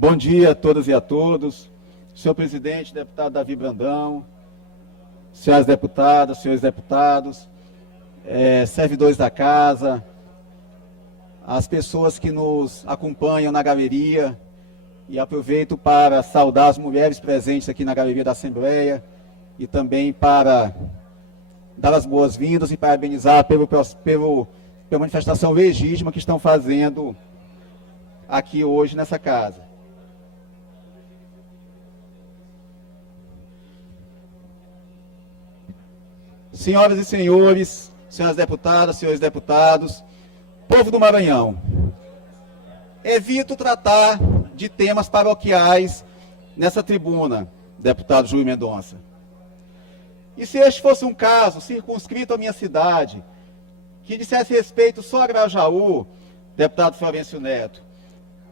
Bom dia a todas e a todos. Senhor presidente, deputado Davi Brandão, senhoras deputadas, senhores deputados, servidores da casa, as pessoas que nos acompanham na galeria, e aproveito para saudar as mulheres presentes aqui na galeria da Assembleia e também para dar as boas-vindas e parabenizar pela manifestação legítima que estão fazendo aqui hoje nessa casa. Senhoras e senhores, senhoras deputadas, senhores deputados, povo do Maranhão, evito tratar de temas paroquiais nessa tribuna, deputado Júlio Mendonça. E se este fosse um caso circunscrito à minha cidade, que dissesse respeito só a Grajaú, deputado Florencio Neto,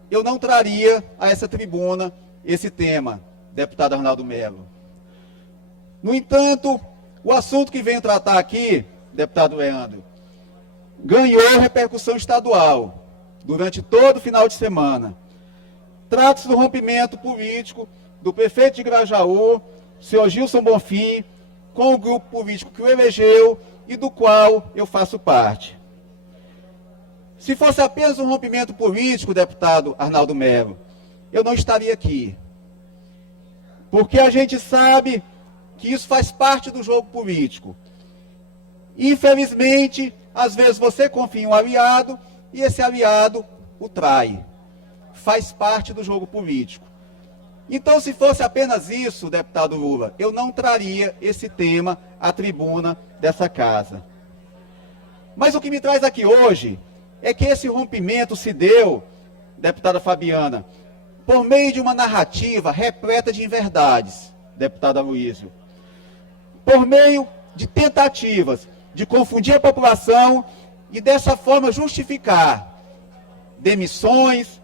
eu não traria a essa tribuna esse tema, deputado Arnaldo Melo. No entanto, o assunto que venho tratar aqui, deputado Leandro, ganhou repercussão estadual durante todo o final de semana. Trata-se do rompimento político do prefeito de Grajaú, senhor Gilson Bonfim, com o grupo político que o elegeu e do qual eu faço parte. Se fosse apenas um rompimento político, deputado Arnaldo Melo, eu não estaria aqui. Porque a gente sabe que isso faz parte do jogo político. Infelizmente, às vezes você confia em um aliado e esse aliado o trai. Faz parte do jogo político. Então, se fosse apenas isso, deputado Lula, eu não traria esse tema à tribuna dessa casa. Mas o que me traz aqui hoje é que esse rompimento se deu, deputada Fabiana, por meio de uma narrativa repleta de inverdades, deputado Aloysio, por meio de tentativas de confundir a população e dessa forma justificar demissões,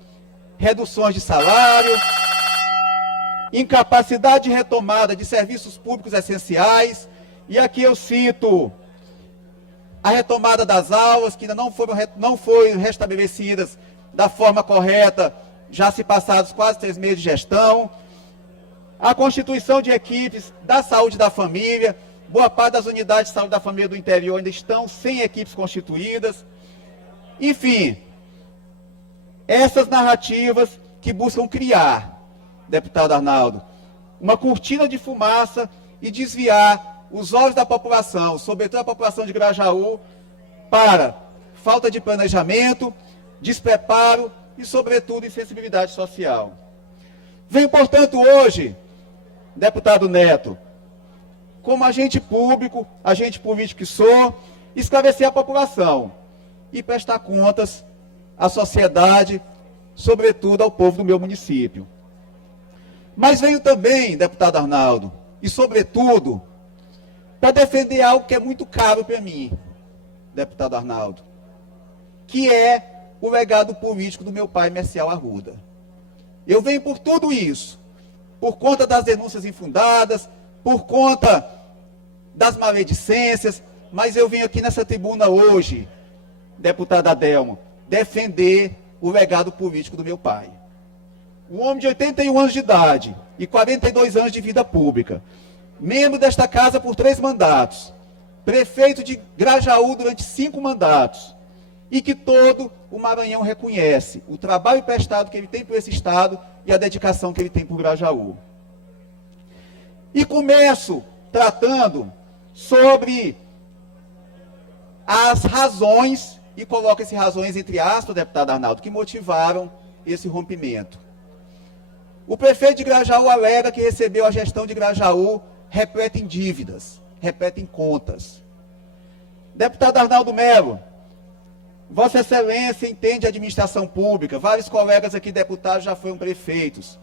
reduções de salário, incapacidade de retomada de serviços públicos essenciais, e aqui eu cito a retomada das aulas, que ainda não foram restabelecidas da forma correta, já se passados quase 3 meses de gestão, a constituição de equipes da saúde da família, boa parte das unidades de saúde da família do interior ainda estão sem equipes constituídas, enfim, essas narrativas que buscam criar, deputado Arnaldo, uma cortina de fumaça e desviar os olhos da população, sobretudo a população de Grajaú, para falta de planejamento, despreparo e, sobretudo, insensibilidade social. Venho, portanto, hoje, deputado Neto, como agente público, agente político que sou, esclarecer a população e prestar contas à sociedade, sobretudo ao povo do meu município. Mas venho também, deputado Arnaldo, e sobretudo, para defender algo que é muito caro para mim, deputado Arnaldo, que é o legado político do meu pai, Mercial Arruda. Eu venho por tudo isso, por conta das denúncias infundadas, por conta das maledicências, mas eu venho aqui nessa tribuna hoje, deputada Adelmo, defender o legado político do meu pai. Um homem de 81 anos de idade e 42 anos de vida pública, membro desta casa por 3 mandatos, prefeito de Grajaú durante 5 mandatos, e que todo o Maranhão reconhece o trabalho prestado que ele tem por esse estado e a dedicação que ele tem por Grajaú. E começo tratando sobre as razões, e coloco essas razões entre aspas, deputado Arnaldo, que motivaram esse rompimento. O prefeito de Grajaú alega que recebeu a gestão de Grajaú repleta em dívidas, repleta em contas. Deputado Arnaldo Melo, Vossa Excelência entende a administração pública, vários colegas aqui deputados já foram prefeitos.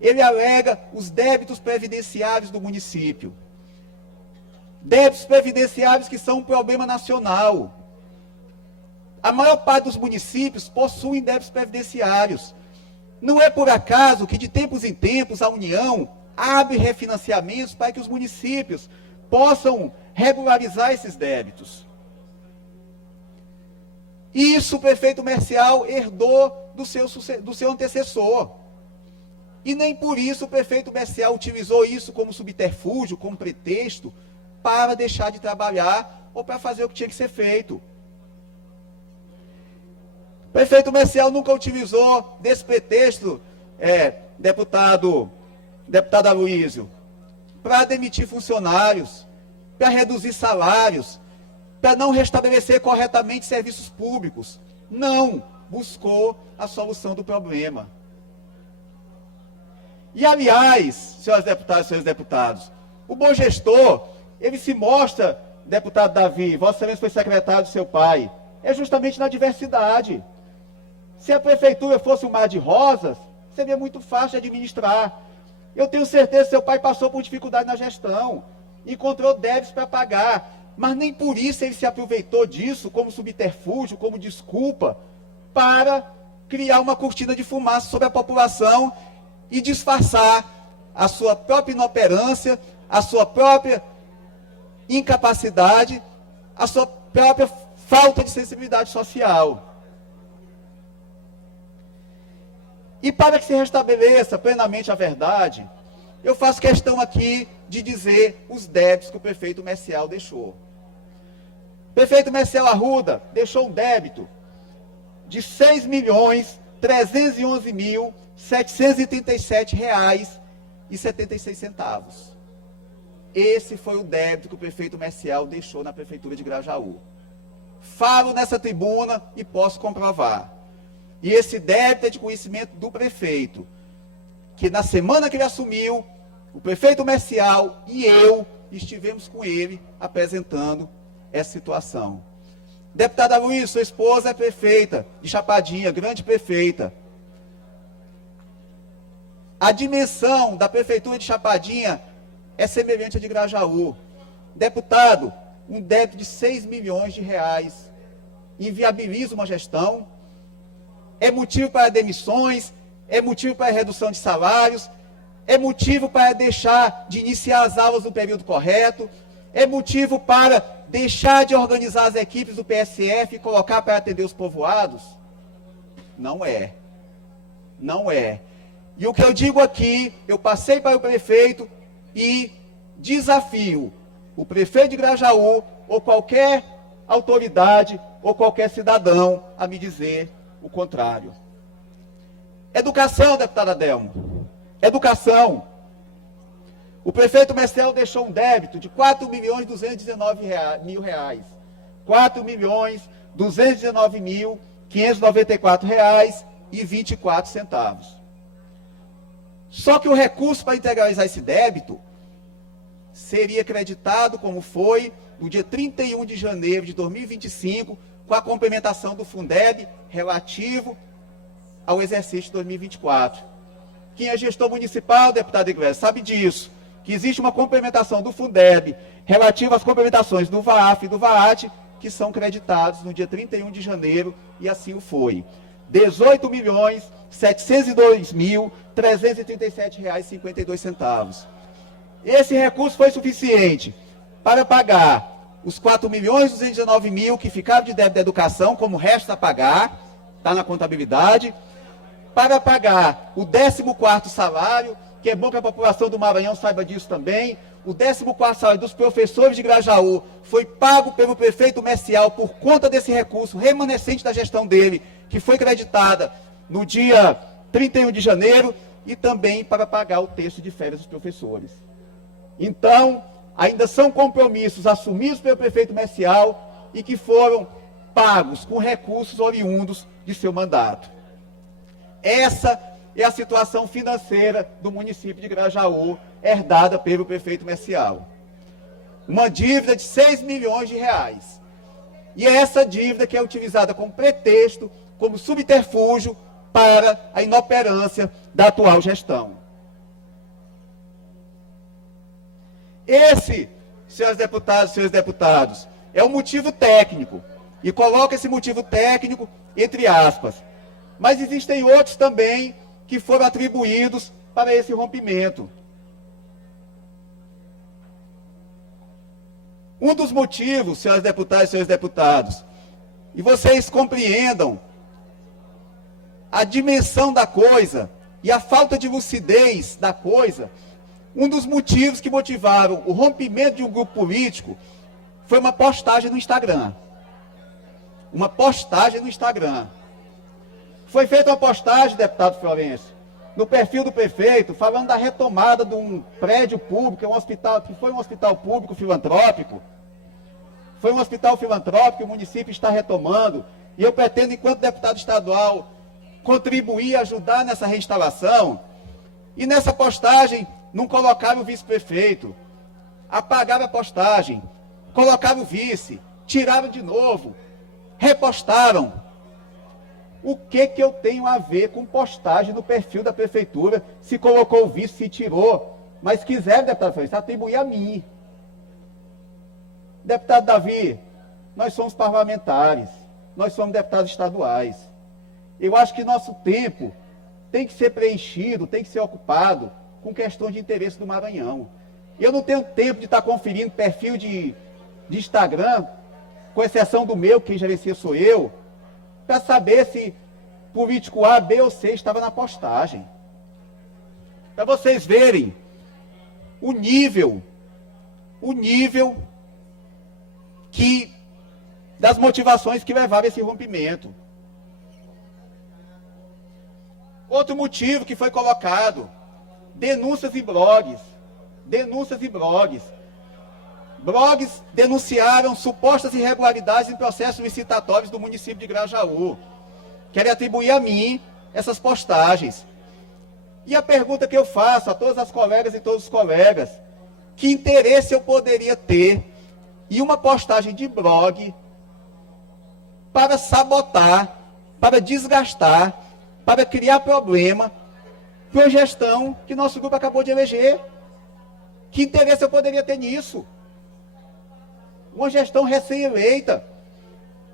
Ele alega os débitos previdenciários do município. Débitos previdenciários que são um problema nacional. A maior parte dos municípios possuem débitos previdenciários. Não é por acaso que de tempos em tempos a União abre refinanciamentos para que os municípios possam regularizar esses débitos. Isso o prefeito Mercial herdou do seu antecessor. E nem por isso o prefeito Messial utilizou isso como subterfúgio, como pretexto, para deixar de trabalhar ou para fazer o que tinha que ser feito. O prefeito Messial nunca utilizou desse pretexto, deputado Aloysio, para demitir funcionários, para reduzir salários, para não restabelecer corretamente serviços públicos. Não buscou a solução do problema. E, aliás, senhoras deputadas e senhores deputados, o bom gestor, ele se mostra, deputado Davi, Vossa Excelência foi secretário do seu pai, é justamente na diversidade. Se a prefeitura fosse um mar de rosas, seria muito fácil de administrar. Eu tenho certeza que seu pai passou por dificuldade na gestão, encontrou débitos para pagar, mas nem por isso ele se aproveitou disso como subterfúgio, como desculpa, para criar uma cortina de fumaça sobre a população e disfarçar a sua própria inoperância, a sua própria incapacidade, a sua própria falta de sensibilidade social. E para que se restabeleça plenamente a verdade, eu faço questão aqui de dizer os débitos que o prefeito Messial deixou. O prefeito Messial Arruda deixou um débito de R$ 6.311.737,76. Esse foi o débito que o prefeito Messial deixou na prefeitura de Grajaú. Falo nessa tribuna e posso comprovar. E esse débito é de conhecimento do prefeito, que na semana que ele assumiu, o prefeito Messial e eu estivemos com ele apresentando essa situação. Deputada Luiz, sua esposa é prefeita de Chapadinha, grande prefeita. A dimensão da prefeitura de Chapadinha é semelhante à de Grajaú. Deputado, um débito de R$ 6 milhões inviabiliza uma gestão, é motivo para demissões, é motivo para redução de salários, é motivo para deixar de iniciar as aulas no período correto, é motivo para deixar de organizar as equipes do PSF e colocar para atender os povoados? Não é. Não é. E o que eu digo aqui, eu passei para o prefeito e desafio o prefeito de Grajaú ou qualquer autoridade ou qualquer cidadão a me dizer o contrário. Educação, deputada Delmo. Educação. O prefeito Messial deixou um débito de R$ 4.219.000. R$ 4.219.594,24. Só que o recurso para integralizar esse débito seria creditado, como foi, no dia 31 de janeiro de 2025, com a complementação do Fundeb relativo ao exercício de 2024. Quem é gestor municipal, deputado Iglesias, sabe disso, que existe uma complementação do Fundeb relativa às complementações do VAAF e do VAAT, que são creditados no dia 31 de janeiro, e assim o foi. R$ 18.702.337,52. Esse recurso foi suficiente para pagar os R$ 4.219.000 que ficaram de débito da educação, como resta a pagar, está na contabilidade, para pagar o 14º salário, que é bom que a população do Maranhão saiba disso também. O 14º salário dos professores de Grajaú foi pago pelo prefeito Messial por conta desse recurso remanescente da gestão dele, que foi creditada no dia 31 de janeiro, e também para pagar o terço de férias dos professores. Então, ainda são compromissos assumidos pelo prefeito Messial e que foram pagos com recursos oriundos de seu mandato. Essa é a situação financeira do município de Grajaú, herdada pelo prefeito Messial. Uma dívida de R$ 6 milhões. E é essa dívida que é utilizada como pretexto, como subterfúgio para a inoperância da atual gestão. Esse, senhores deputados e senhores deputados, é um motivo técnico. E coloca esse motivo técnico entre aspas. Mas existem outros também que foram atribuídos para esse rompimento. Um dos motivos, senhoras deputadas e senhores deputados, e vocês compreendam a dimensão da coisa, e a falta de lucidez da coisa, um dos motivos que motivaram o rompimento de um grupo político foi uma postagem no Instagram. Uma postagem no Instagram. Foi feita uma postagem, deputado Florencio, no perfil do prefeito, falando da retomada de um prédio público, que foi um hospital público filantrópico. Foi um hospital filantrópico que o município está retomando, e eu pretendo, enquanto deputado estadual, contribuir, ajudar nessa reinstalação. E nessa postagem, não colocaram o vice-prefeito, apagaram a postagem, colocaram o vice, tiraram de novo, repostaram. O que eu tenho a ver com postagem no perfil da prefeitura, se colocou o vice, se tirou, mas quiser, deputado Florencio, atribuir a mim. Deputado Davi, nós somos parlamentares, nós somos deputados estaduais. Eu acho que nosso tempo tem que ser preenchido, tem que ser ocupado com questões de interesse do Maranhão. Eu não tenho tempo de estar conferindo perfil de Instagram, com exceção do meu, quem gerencia sou eu, para saber se político A, B ou C estava na postagem. Para vocês verem o nível das motivações que levaram a esse rompimento. Outro motivo que foi colocado, denúncias e blogs. Denúncias e blogs. Blogs denunciaram supostas irregularidades em processos licitatórios do município de Grajaú. Querem atribuir a mim essas postagens. E a pergunta que eu faço a todas as colegas e todos os colegas, que interesse eu poderia ter em uma postagem de blog para sabotar, para desgastar, para criar problema para a gestão que nosso grupo acabou de eleger? Que interesse eu poderia ter nisso? Uma gestão recém-eleita,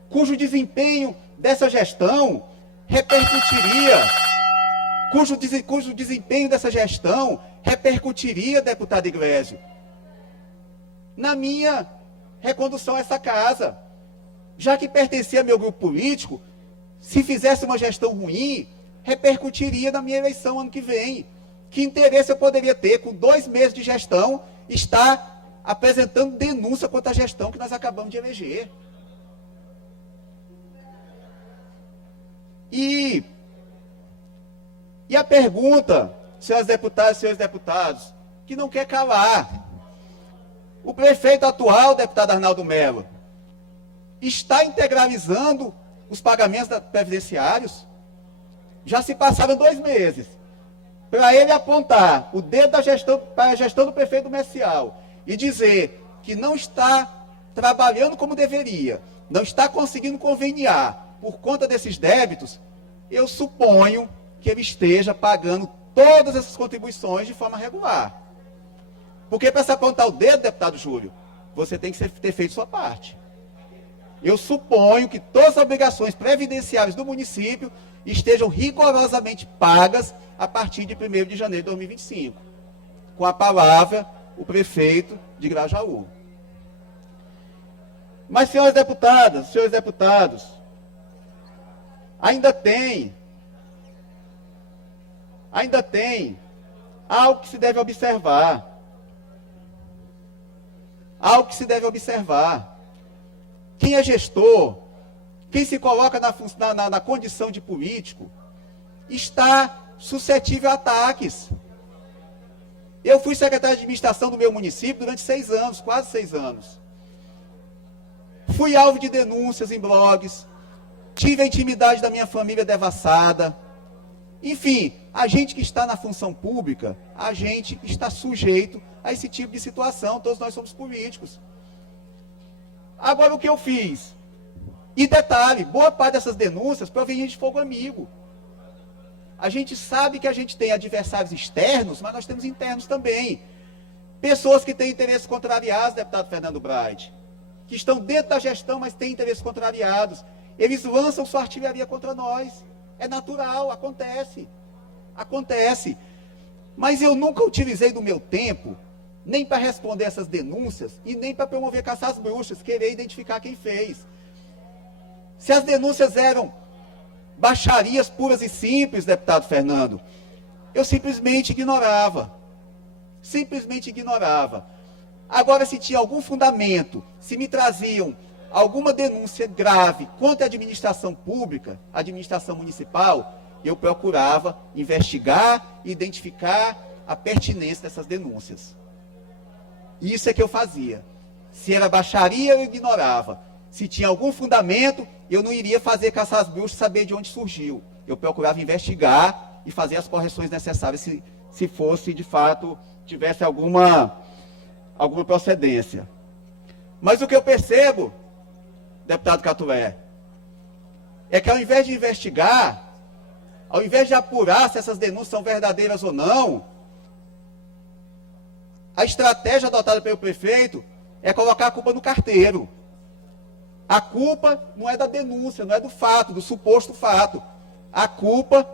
cujo desempenho dessa gestão repercutiria, cujo desempenho dessa gestão repercutiria, deputado Iglesias, na minha recondução a essa casa. Já que pertencia ao meu grupo político, se fizesse uma gestão ruim, repercutiria na minha eleição ano que vem. Que interesse eu poderia ter, com 2 meses de gestão, estar apresentando denúncia contra a gestão que nós acabamos de eleger? E a pergunta, senhoras deputadas e senhores deputados, que não quer calar. O prefeito atual, deputado Arnaldo Melo, está integralizando os pagamentos previdenciários? Já se passaram 2 meses. Para ele apontar o dedo da gestão, para a gestão do prefeito Messial e dizer que não está trabalhando como deveria, não está conseguindo conveniar por conta desses débitos, eu suponho que ele esteja pagando todas essas contribuições de forma regular. Porque para se apontar o dedo, deputado Júlio, você tem que ter feito sua parte. Eu suponho que todas as obrigações previdenciárias do município estejam rigorosamente pagas a partir de 1º de janeiro de 2025. Com a palavra, o prefeito de Grajaú. Mas, senhoras deputadas, senhores deputados, ainda tem algo que se deve observar. Algo que se deve observar. Quem é gestor, quem se coloca na condição de político, está suscetível a ataques. Eu fui secretário de administração do meu município durante 6 anos, quase 6 anos. Fui alvo de denúncias em blogs, tive a intimidade da minha família devassada. Enfim, a gente que está na função pública, a gente está sujeito a esse tipo de situação, todos nós somos políticos. Agora, o que eu fiz? E detalhe, boa parte dessas denúncias provém de fogo amigo. A gente sabe que a gente tem adversários externos, mas nós temos internos também. Pessoas que têm interesses contrariados, deputado Fernando Braide, que estão dentro da gestão, mas têm interesses contrariados. Eles lançam sua artilharia contra nós. É natural, acontece. Acontece. Mas eu nunca utilizei do meu tempo, nem para responder essas denúncias, e nem para promover caça às bruxas, querer identificar quem fez. Se as denúncias eram baixarias puras e simples, deputado Fernando, eu simplesmente ignorava. Simplesmente ignorava. Agora, se tinha algum fundamento, se me traziam alguma denúncia grave contra a administração pública, a administração municipal, eu procurava investigar e identificar a pertinência dessas denúncias. Isso é que eu fazia. Se era baixaria, eu ignorava. Se tinha algum fundamento, eu não iria fazer caçar as bruxas, saber de onde surgiu. Eu procurava investigar e fazer as correções necessárias, se fosse, de fato, tivesse alguma procedência. Mas o que eu percebo, deputado Catué, é que ao invés de investigar, ao invés de apurar se essas denúncias são verdadeiras ou não, a estratégia adotada pelo prefeito é colocar a culpa no carteiro. A culpa não é da denúncia, não é do fato, do suposto fato. A culpa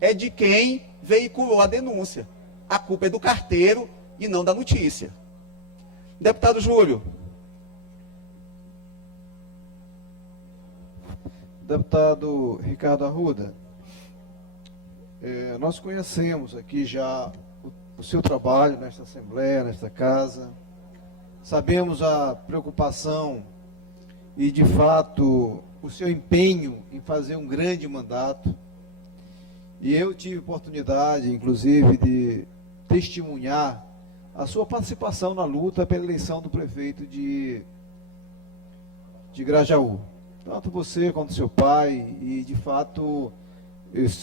é de quem veiculou a denúncia. A culpa é do carteiro e não da notícia. Deputado Júlio. Deputado Ricardo Arruda, nós conhecemos aqui já o seu trabalho nesta Assembleia, nesta casa. Sabemos a preocupação e, de fato, o seu empenho em fazer um grande mandato. E eu tive oportunidade, inclusive, de testemunhar a sua participação na luta pela eleição do prefeito de Grajaú. Tanto você quanto seu pai, e, de fato,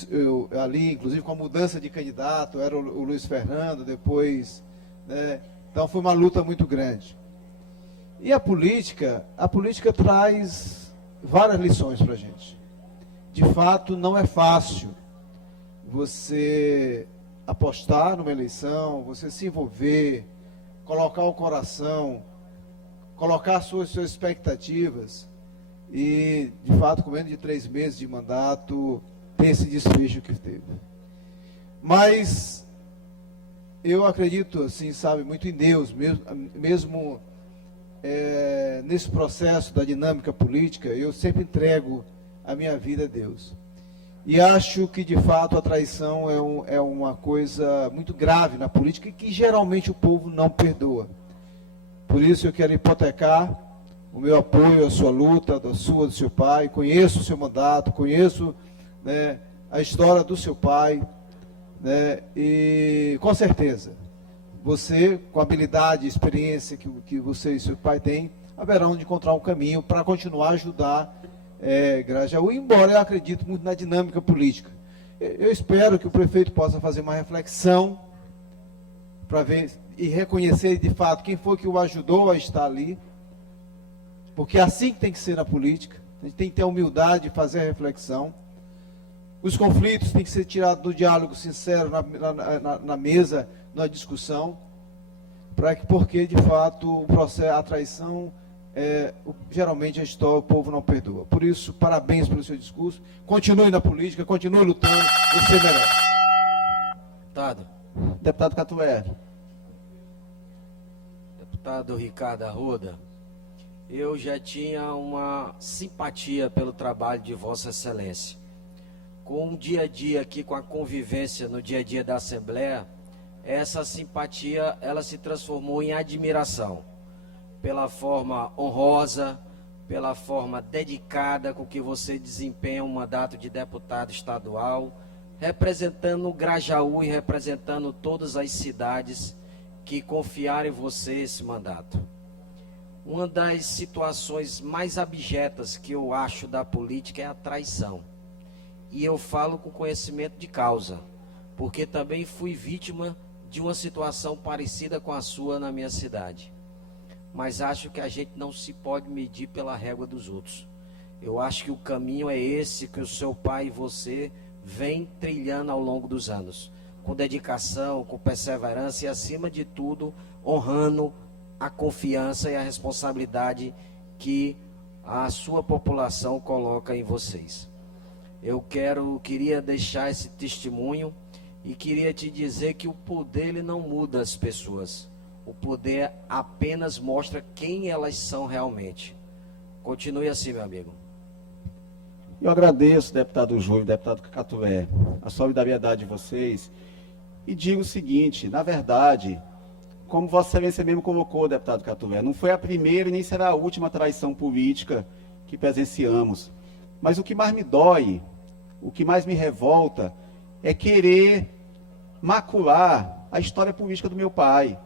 eu ali, inclusive, com a mudança de candidato, era o Luiz Fernando, depois, né? Então, foi uma luta muito grande. E a política traz várias lições para a gente. De fato, não é fácil você apostar numa eleição, você se envolver, colocar o coração, colocar suas expectativas e, de fato, com menos de 3 meses de mandato, ter esse desfecho que teve. Mas eu acredito, assim, sabe, muito em Deus, mesmo nesse processo da dinâmica política, eu sempre entrego a minha vida a Deus. E acho que, de fato, a traição é uma coisa muito grave na política e que geralmente o povo não perdoa. Por isso eu quero hipotecar o meu apoio à sua luta, do seu pai. Conheço o seu mandato, conheço, né, a história do seu pai, né, e com certeza você, com a habilidade e experiência que você e seu pai têm, haverão de encontrar um caminho para continuar a ajudar Grajaú, embora eu acredito muito na dinâmica política. Eu espero que o prefeito possa fazer uma reflexão para ver e reconhecer de fato quem foi que o ajudou a estar ali, porque é assim que tem que ser na política. A gente tem que ter a humildade de fazer a reflexão. Os conflitos têm que ser tirados do diálogo sincero na mesa, na discussão, porque de fato o processo, a traição, geralmente a história, o povo não perdoa. Por isso, parabéns pelo seu discurso. Continue na política, continue lutando, você merece. Deputado Catué. Deputado Ricardo Arruda, eu já tinha uma simpatia pelo trabalho de Vossa Excelência. Com o dia a dia aqui, com a convivência no dia a dia da Assembleia, essa simpatia, ela se transformou em admiração. Pela forma honrosa, pela forma dedicada com que você desempenha um mandato de deputado estadual, representando Grajaú e representando todas as cidades que confiaram em você esse mandato. Uma das situações mais abjetas que eu acho da política é a traição. E eu falo com conhecimento de causa, porque também fui vítima de uma situação parecida com a sua na minha cidade. Mas acho que a gente não se pode medir pela régua dos outros. Eu acho que o caminho é esse que o seu pai e você vem trilhando ao longo dos anos, com dedicação, com perseverança e, acima de tudo, honrando a confiança e a responsabilidade que a sua população coloca em vocês. Eu queria deixar esse testemunho e queria te dizer que o poder, ele não muda as pessoas. O poder apenas mostra quem elas são realmente. Continue assim, meu amigo. Eu agradeço, deputado Júlio, deputado Catué, a solidariedade de vocês. e digo o seguinte: na verdade, como Vossa Excelência mesmo colocou, deputado Catuvé, não foi a primeira e nem será a última traição política que presenciamos. Mas o que mais me dói, o que mais me revolta, é querer macular a história política do meu pai.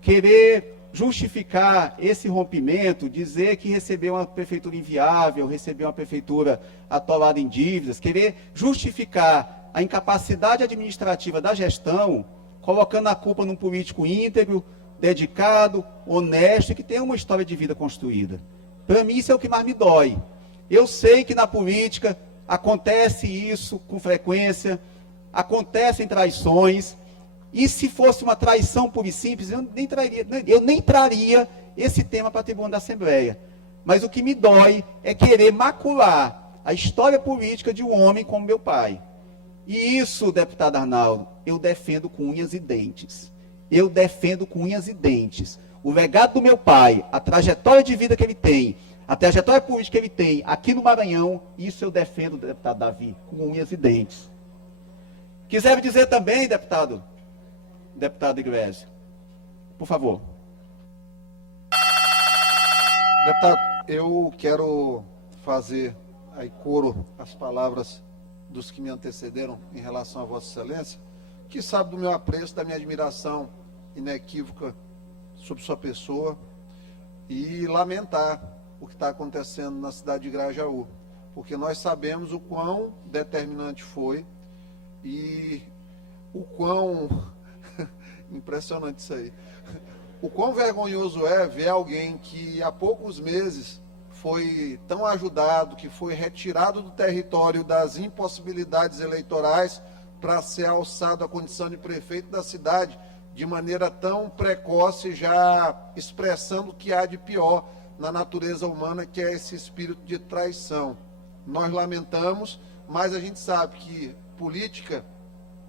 Querer justificar esse rompimento, dizer que recebeu uma prefeitura inviável, recebeu uma prefeitura atolada em dívidas, querer justificar a incapacidade administrativa da gestão, colocando a culpa num político íntegro, dedicado, honesto e que tem uma história de vida construída. Para mim, isso é o que mais me dói. Eu sei que na política acontece isso com frequência, acontecem traições, e se fosse uma traição pura e simples, eu nem traria esse tema para a tribuna da Assembleia. Mas o que me dói é querer macular a história política de um homem como meu pai. E isso, deputado Arnaldo, eu defendo com unhas e dentes. Eu defendo com unhas e dentes. O legado do meu pai, a trajetória de vida que ele tem, a trajetória política que ele tem aqui no Maranhão, isso eu defendo, deputado Davi, com unhas e dentes. Quiser dizer também, deputado Iglesias, por favor. Deputado, eu quero fazer aí coro às palavras dos que me antecederam em relação a Vossa Excelência, que sabe do meu apreço, da minha admiração inequívoca sobre sua pessoa, e lamentar o que está acontecendo na cidade de Grajaú, porque nós sabemos o quão determinante foi e o quão impressionante isso aí, o quão vergonhoso é ver alguém que há poucos meses foi tão ajudado, que foi retirado do território das impossibilidades eleitorais para ser alçado à condição de prefeito da cidade, de maneira tão precoce, já expressando o que há de pior na natureza humana, que é esse espírito de traição. Nós lamentamos, mas a gente sabe que política,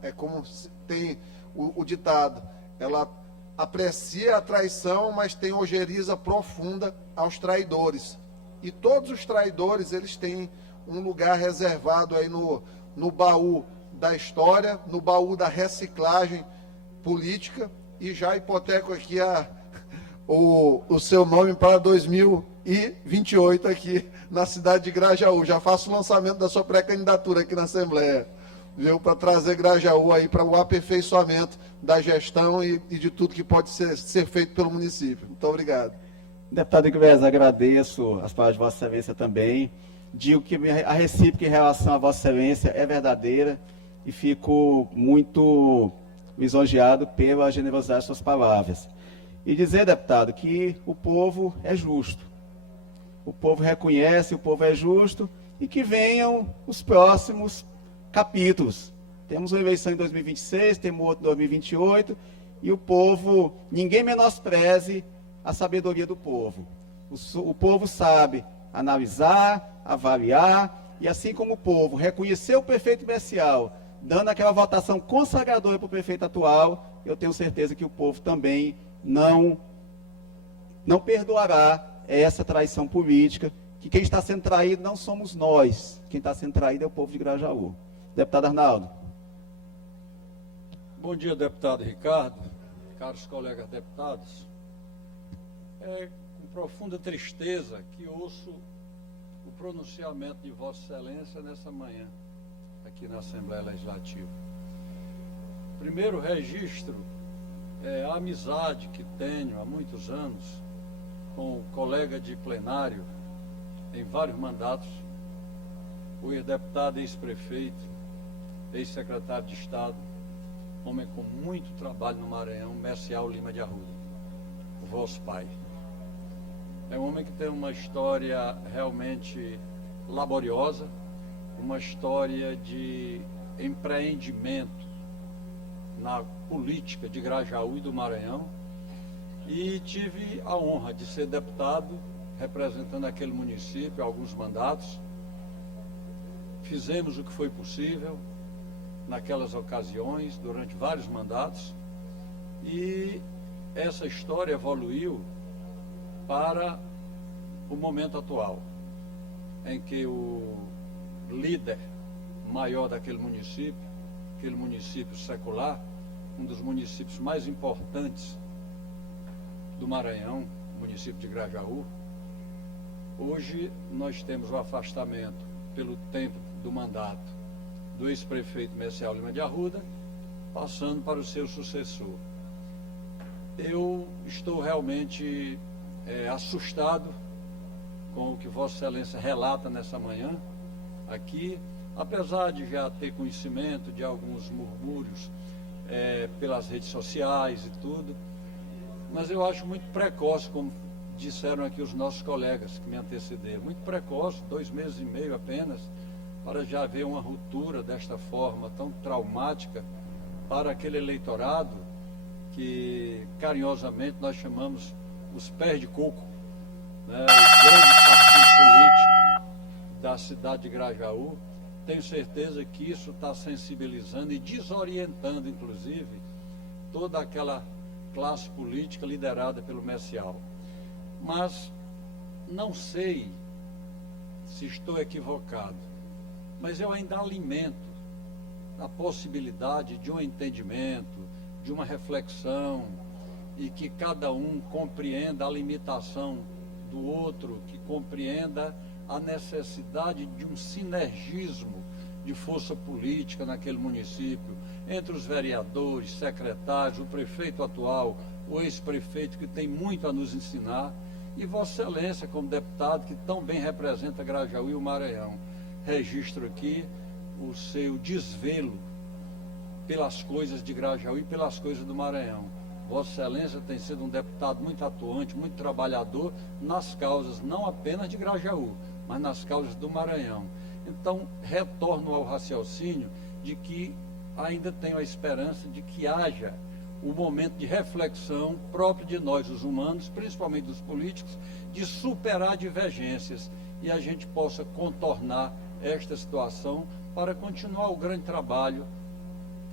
é como tem o ditado, ela aprecia a traição, mas tem ojeriza profunda aos traidores. E todos os traidores, eles têm um lugar reservado aí no baú da história, no baú da reciclagem política, e já hipoteco aqui o seu nome para 2028 aqui na cidade de Grajaú. Já faço o lançamento da sua pré-candidatura aqui na Assembleia, viu, para trazer Grajaú aí para o aperfeiçoamento da gestão e de tudo que pode ser feito pelo município. Muito obrigado. Deputado Iglesias, agradeço as palavras de Vossa Excelência também. Digo que a recíproca em relação a Vossa Excelência é verdadeira e fico muito lisonjeado pela generosidade de suas palavras. E dizer, deputado, que o povo é justo. O povo reconhece, o povo é justo, e que venham os próximos capítulos. Temos uma eleição em 2026, temos outra em 2028, e o povo, ninguém menospreze a sabedoria do povo. O povo sabe analisar, avaliar, e assim como o povo reconheceu o prefeito Bessial, dando aquela votação consagradora para o prefeito atual, eu tenho certeza que o povo também não perdoará essa traição política, que quem está sendo traído não somos nós, quem está sendo traído é o povo de Grajaú. Deputado Arnaldo. Bom dia, deputado Ricardo, caros colegas deputados. É com profunda tristeza que ouço o pronunciamento de Vossa Excelência nessa manhã, aqui na Assembleia Legislativa. Primeiro registro é a amizade que tenho há muitos anos com o colega de plenário, em vários mandatos, o ex-deputado, ex-prefeito, ex-secretário de Estado, homem com muito trabalho no Maranhão, Messial Lima de Arruda, o vosso pai. É um homem que tem uma história realmente laboriosa, uma história de empreendimento na política de Grajaú e do Maranhão, e tive a honra de ser deputado representando aquele município, alguns mandatos. Fizemos o que foi possível naquelas ocasiões, durante vários mandatos, e essa história evoluiu para o momento atual, em que o líder maior daquele município, aquele município secular, um dos municípios mais importantes do Maranhão, o município de Grajaú. Hoje nós temos o afastamento pelo tempo do mandato do ex-prefeito Messiel Lima de Arruda, passando para o seu sucessor. Eu estou realmente assustado com o que Vossa Excelência relata nessa manhã aqui, apesar de já ter conhecimento de alguns murmúrios pelas redes sociais e tudo, mas eu acho muito precoce, como disseram aqui os nossos colegas que me antecederam, muito precoce, 2 meses e meio apenas, para já haver uma ruptura desta forma tão traumática para aquele eleitorado que carinhosamente nós chamamos os pés de coco, né, o grande partido político da cidade de Grajaú. Tenho certeza que isso está sensibilizando e desorientando, inclusive, toda aquela classe política liderada pelo Messial. Mas não sei se estou equivocado, mas eu ainda alimento a possibilidade de um entendimento, de uma reflexão, e que cada um compreenda a limitação do outro, que compreenda a necessidade de um sinergismo de força política naquele município, entre os vereadores, secretários, o prefeito atual, o ex-prefeito, que tem muito a nos ensinar, e Vossa Excelência, como deputado, que tão bem representa Grajaú e o Maranhão. Registro aqui o seu desvelo pelas coisas de Grajaú e pelas coisas do Maranhão. Vossa Excelência tem sido um deputado muito atuante, muito trabalhador nas causas, não apenas de Grajaú, mas nas causas do Maranhão. Então, retorno ao raciocínio de que ainda tenho a esperança de que haja o momento de reflexão próprio de nós, os humanos, principalmente dos políticos, de superar divergências e a gente possa contornar esta situação para continuar o grande trabalho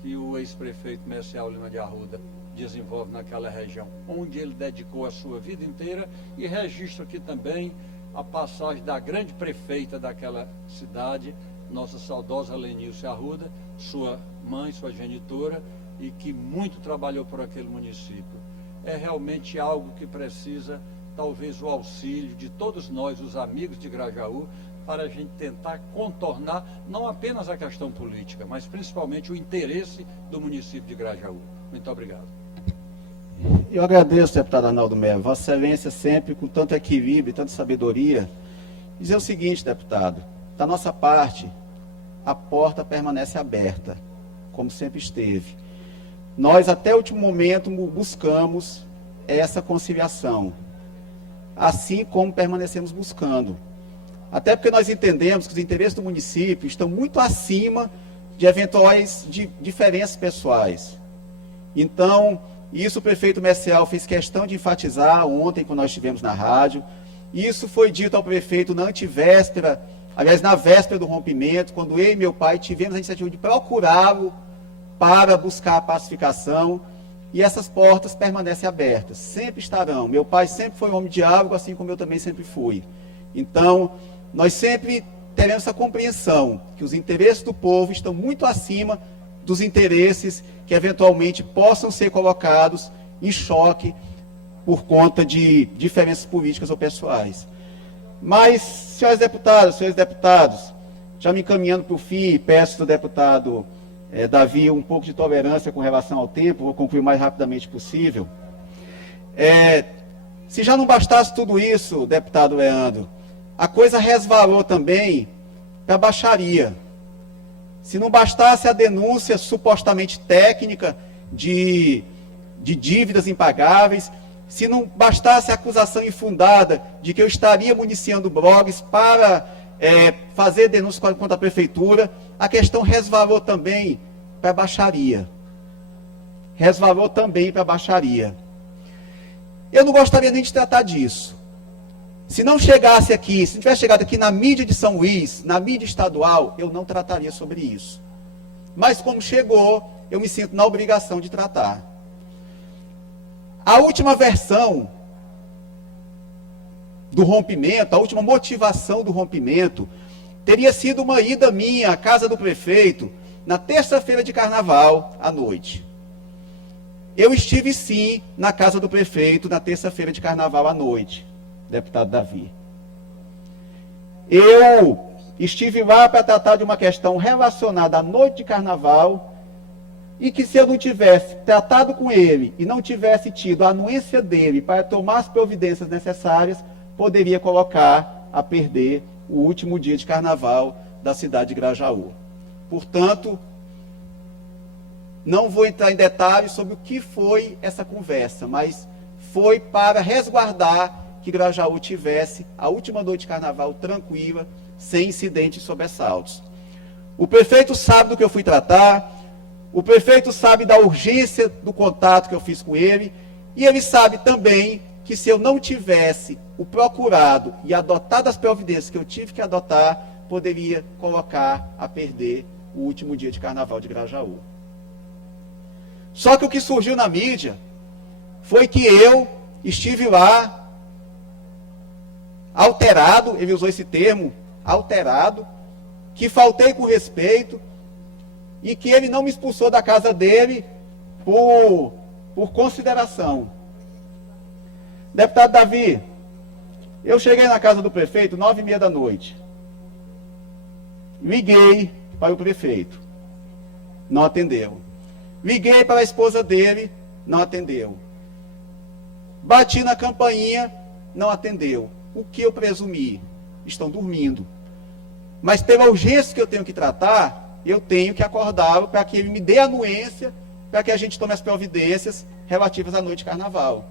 que o ex-prefeito Messiel Lima de Arruda desenvolve naquela região, onde ele dedicou a sua vida inteira, e registro aqui também a passagem da grande prefeita daquela cidade, nossa saudosa Lenilce Arruda, sua mãe, sua genitora, e que muito trabalhou por aquele município. É realmente algo que precisa, talvez, o auxílio de todos nós, os amigos de Grajaú, para a gente tentar contornar não apenas a questão política, mas principalmente o interesse do município de Grajaú. Muito obrigado. Eu agradeço, deputado Arnaldo Melo, Vossa Excelência sempre com tanto equilíbrio e tanta sabedoria. Dizer o seguinte, deputado, da nossa parte, a porta permanece aberta, como sempre esteve. Nós, até o último momento, buscamos essa conciliação, assim como permanecemos buscando. Até porque nós entendemos que os interesses do município estão muito acima de eventuais diferenças pessoais. Então, isso o prefeito Messiel fez questão de enfatizar ontem, quando nós estivemos na rádio. Isso foi dito ao prefeito na antivéspera, aliás, na véspera do rompimento, quando eu e meu pai tivemos a iniciativa de procurá-lo para buscar a pacificação, e essas portas permanecem abertas, sempre estarão. Meu pai sempre foi um homem de diálogo, assim como eu também sempre fui. Então, nós sempre teremos essa compreensão que os interesses do povo estão muito acima dos interesses que eventualmente possam ser colocados em choque por conta de diferenças políticas ou pessoais. Mas, senhores deputados, já me encaminhando para o fim, peço ao deputado Davi um pouco de tolerância com relação ao tempo, vou concluir o mais rapidamente possível. Se já não bastasse tudo isso, deputado Leandro, a coisa resvalou também para a baixaria. Se não bastasse a denúncia supostamente técnica de dívidas impagáveis, se não bastasse a acusação infundada de que eu estaria municiando blogs para fazer denúncia contra a prefeitura, a questão resvalou também para a baixaria. Resvalou também para a baixaria. Eu não gostaria nem de tratar disso. Se não chegasse aqui, se não tivesse chegado aqui na mídia de São Luís, na mídia estadual, eu não trataria sobre isso. Mas como chegou, eu me sinto na obrigação de tratar. A última versão do rompimento, a última motivação do rompimento, teria sido uma ida minha à casa do prefeito na terça-feira de carnaval, à noite. Eu estive sim na casa do prefeito na terça-feira de carnaval à noite, deputado Davi. Eu estive lá para tratar de uma questão relacionada à noite de carnaval e que, se eu não tivesse tratado com ele e não tivesse tido a anuência dele para tomar as providências necessárias, poderia colocar a perder o último dia de carnaval da cidade de Grajaú. Portanto, não vou entrar em detalhes sobre o que foi essa conversa, mas foi para resguardar que Grajaú tivesse a última noite de carnaval tranquila, sem incidentes e sobressaltos. O prefeito sabe do que eu fui tratar, o prefeito sabe da urgência do contato que eu fiz com ele, e ele sabe também que, se eu não tivesse o procurado e adotado as providências que eu tive que adotar, poderia colocar a perder o último dia de carnaval de Grajaú. Só que o que surgiu na mídia foi que eu estive lá alterado, ele usou esse termo, alterado, que faltei com respeito e que ele não me expulsou da casa dele por consideração. Deputado Davi, eu cheguei na casa do prefeito 9h30 da noite. Liguei para o prefeito, não atendeu. Liguei para a esposa dele, não atendeu. Bati na campainha, não atendeu. O que eu presumi? Estão dormindo. Mas pela urgência que eu tenho que tratar, eu tenho que acordá-lo para que ele me dê a anuência, para que a gente tome as providências relativas à noite de carnaval.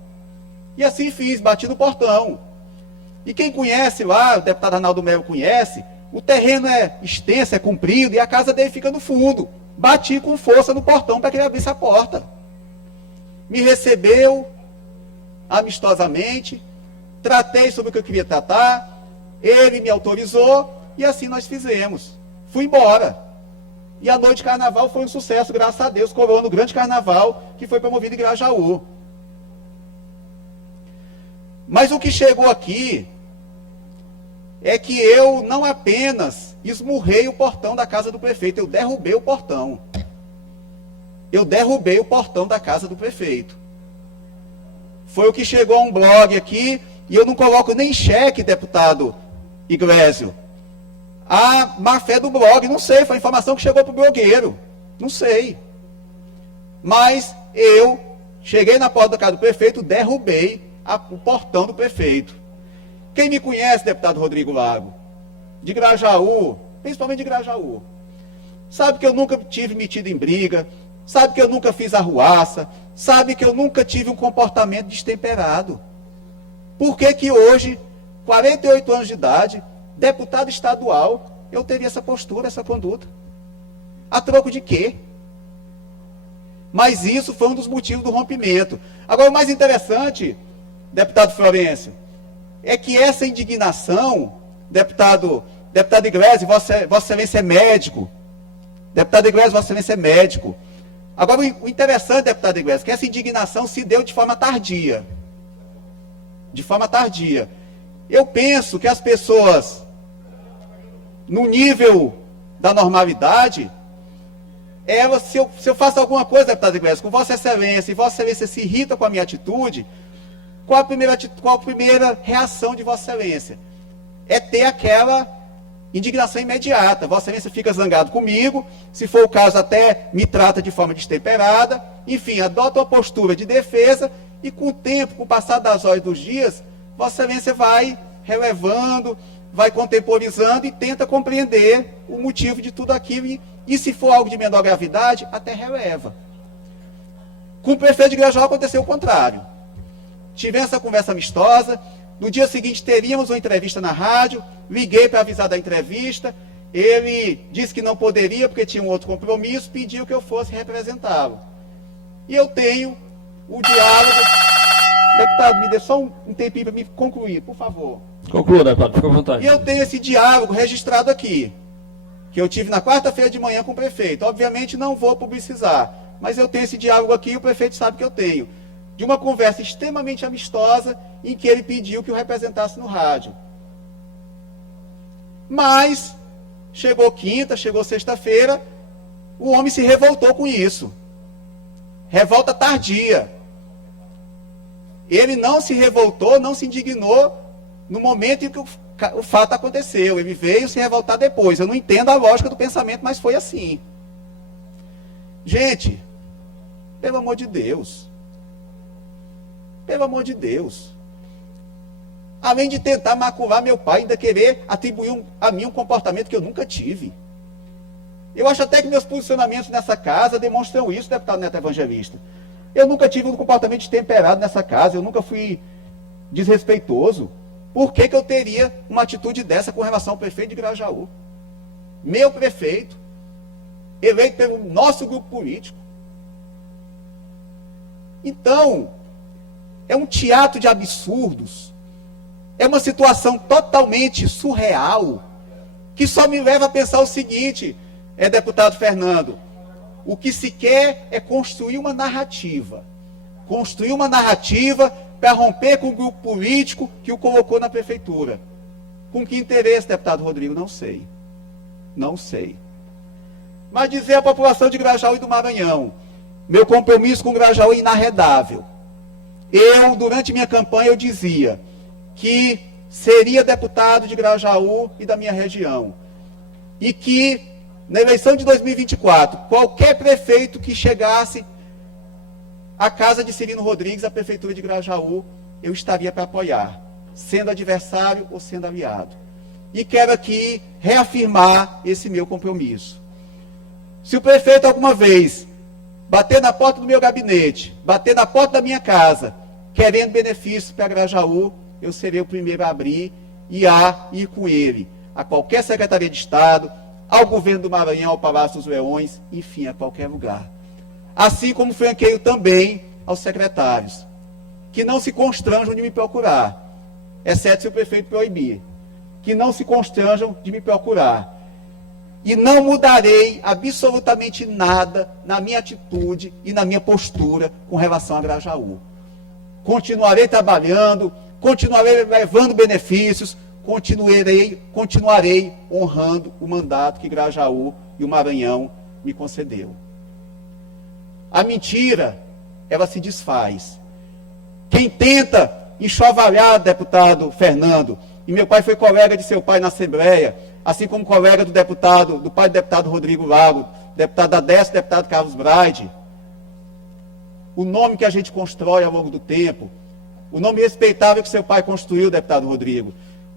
E assim fiz, bati no portão. E quem conhece lá, o deputado Arnaldo Melo conhece, o terreno é extenso, é comprido, e a casa dele fica no fundo. Bati com força no portão para que ele abrisse a porta. Me recebeu amistosamente, tratei sobre o que eu queria tratar, ele me autorizou e assim nós fizemos. Fui embora. E a noite de carnaval foi um sucesso, graças a Deus, coroando o grande carnaval que foi promovido em Grajaú. Mas o que chegou aqui é que eu não apenas esmurrei o portão da casa do prefeito, eu derrubei o portão. Eu derrubei o portão da casa do prefeito. Foi o que chegou a um blog aqui, e eu não coloco nem em xeque, deputado Iglesio, a má fé do blog, não sei, foi a informação que chegou para o blogueiro, não sei. Mas eu cheguei na porta da casa do prefeito, derrubei o portão do prefeito. Quem me conhece, deputado Rodrigo Lago, de Grajaú, principalmente de Grajaú, sabe que eu nunca tive metido em briga, sabe que eu nunca fiz arruaça, sabe que eu nunca tive um comportamento destemperado. Por que que hoje, 48 anos de idade, deputado estadual, eu teria essa postura, essa conduta? A troco de quê? Mas isso foi um dos motivos do rompimento. Agora, o mais interessante, deputado Florencio, é que essa indignação, deputado Iglesias, Vossa Excelência é médico. Deputado Iglesias, Vossa Excelência é médico. Agora, o interessante, deputado Iglesias, é que essa indignação se deu de forma tardia. De forma tardia. Eu penso que as pessoas, no nível da normalidade, elas, se eu faço alguma coisa, deputado Iglesias, com Vossa Excelência, e Vossa Excelência se irrita com a minha atitude, qual a primeira reação de Vossa Excelência? É ter aquela indignação imediata. Vossa Excelência fica zangado comigo, se for o caso até me trata de forma destemperada, enfim, adota uma postura de defesa e com o tempo, com o passar das horas dos dias, Vossa Excelência vai relevando, vai contemporizando e tenta compreender o motivo de tudo aquilo e se for algo de menor gravidade, até releva. Com o prefeito de Grajaú aconteceu o contrário. Tivemos essa conversa amistosa, no dia seguinte teríamos uma entrevista na rádio, liguei para avisar da entrevista, ele disse que não poderia porque tinha um outro compromisso, pediu que eu fosse representá-lo. E eu tenho o diálogo. Deputado, me dê só um tempinho para me concluir, por favor. Conclua, deputado, fica à vontade. E eu tenho esse diálogo registrado aqui, que eu tive na quarta-feira de manhã com o prefeito. Obviamente não vou publicizar, mas eu tenho esse diálogo aqui e o prefeito sabe que eu tenho. De uma conversa extremamente amistosa em que ele pediu que o representasse no rádio. Mas, chegou quinta, chegou sexta-feira, o homem se revoltou com isso. revolta tardia. Ele não se revoltou, não se indignou no momento em que o fato aconteceu. Ele veio se revoltar depois. Eu não entendo a lógica do pensamento, mas foi assim. Gente, pelo amor de Deus. Pelo amor de Deus. Além de tentar macular meu pai, ainda querer atribuir a mim um comportamento que eu nunca tive. Eu acho até que meus posicionamentos nessa casa demonstram isso, deputado Neto Evangelista. Eu nunca tive um comportamento destemperado nessa casa, eu nunca fui desrespeitoso. Por que eu teria uma atitude dessa com relação ao prefeito de Grajaú? Meu prefeito, eleito pelo nosso grupo político. Então, é um teatro de absurdos. É uma situação totalmente surreal, que só me leva a pensar o seguinte, deputado Fernando, o que se quer é construir uma narrativa. Construir uma narrativa para romper com o grupo político que o colocou na prefeitura. Com que interesse, deputado Rodrigo? Não sei. Não sei. Mas dizer à população de Grajaú e do Maranhão, meu compromisso com Grajaú é inarredável. Eu, durante minha campanha, eu dizia que seria deputado de Grajaú e da minha região. E que, na eleição de 2024, qualquer prefeito que chegasse à casa de Cirino Rodrigues, à prefeitura de Grajaú, eu estaria para apoiar, sendo adversário ou sendo aliado. E quero aqui reafirmar esse meu compromisso. Se o prefeito alguma vez bater na porta do meu gabinete, bater na porta da minha casa, querendo benefício para Grajaú, eu serei o primeiro a abrir e a ir com ele a qualquer Secretaria de Estado, ao governo do Maranhão, ao Palácio dos Leões, enfim, a qualquer lugar. Assim como franqueio também aos secretários, que não se constranjam de me procurar, exceto se o prefeito proibir, que não se constranjam de me procurar. E não mudarei absolutamente nada na minha atitude e na minha postura com relação a Grajaú. Continuarei trabalhando, continuarei levando benefícios, continuarei honrando o mandato que Grajaú e o Maranhão me concedeu. A mentira, ela se desfaz. Quem tenta enxovalhar, deputado Fernando, e meu pai foi colega de seu pai na Assembleia, assim como colega do pai do deputado Rodrigo Lago, deputado da DESC, deputado Carlos Braide, o nome que a gente constrói ao longo do tempo, o nome respeitável que seu pai construiu, deputado Rodrigo,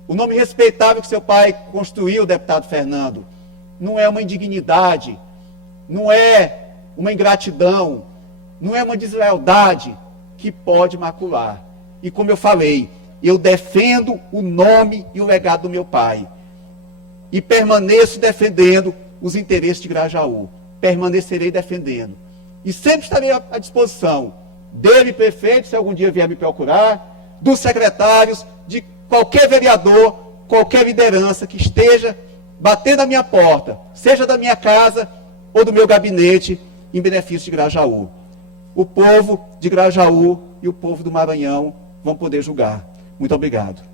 o nome respeitável que seu pai construiu, deputado Fernando, não é uma indignidade, não é uma ingratidão, não é uma deslealdade que pode macular. E como eu falei, eu defendo o nome e o legado do meu pai. E permaneço defendendo os interesses de Grajaú. Permanecerei defendendo. E sempre estarei à disposição dele, prefeito, se algum dia vier me procurar, dos secretários, de qualquer vereador, qualquer liderança que esteja batendo a minha porta, seja da minha casa ou do meu gabinete, em benefício de Grajaú. O povo de Grajaú e o povo do Maranhão vão poder julgar. Muito obrigado.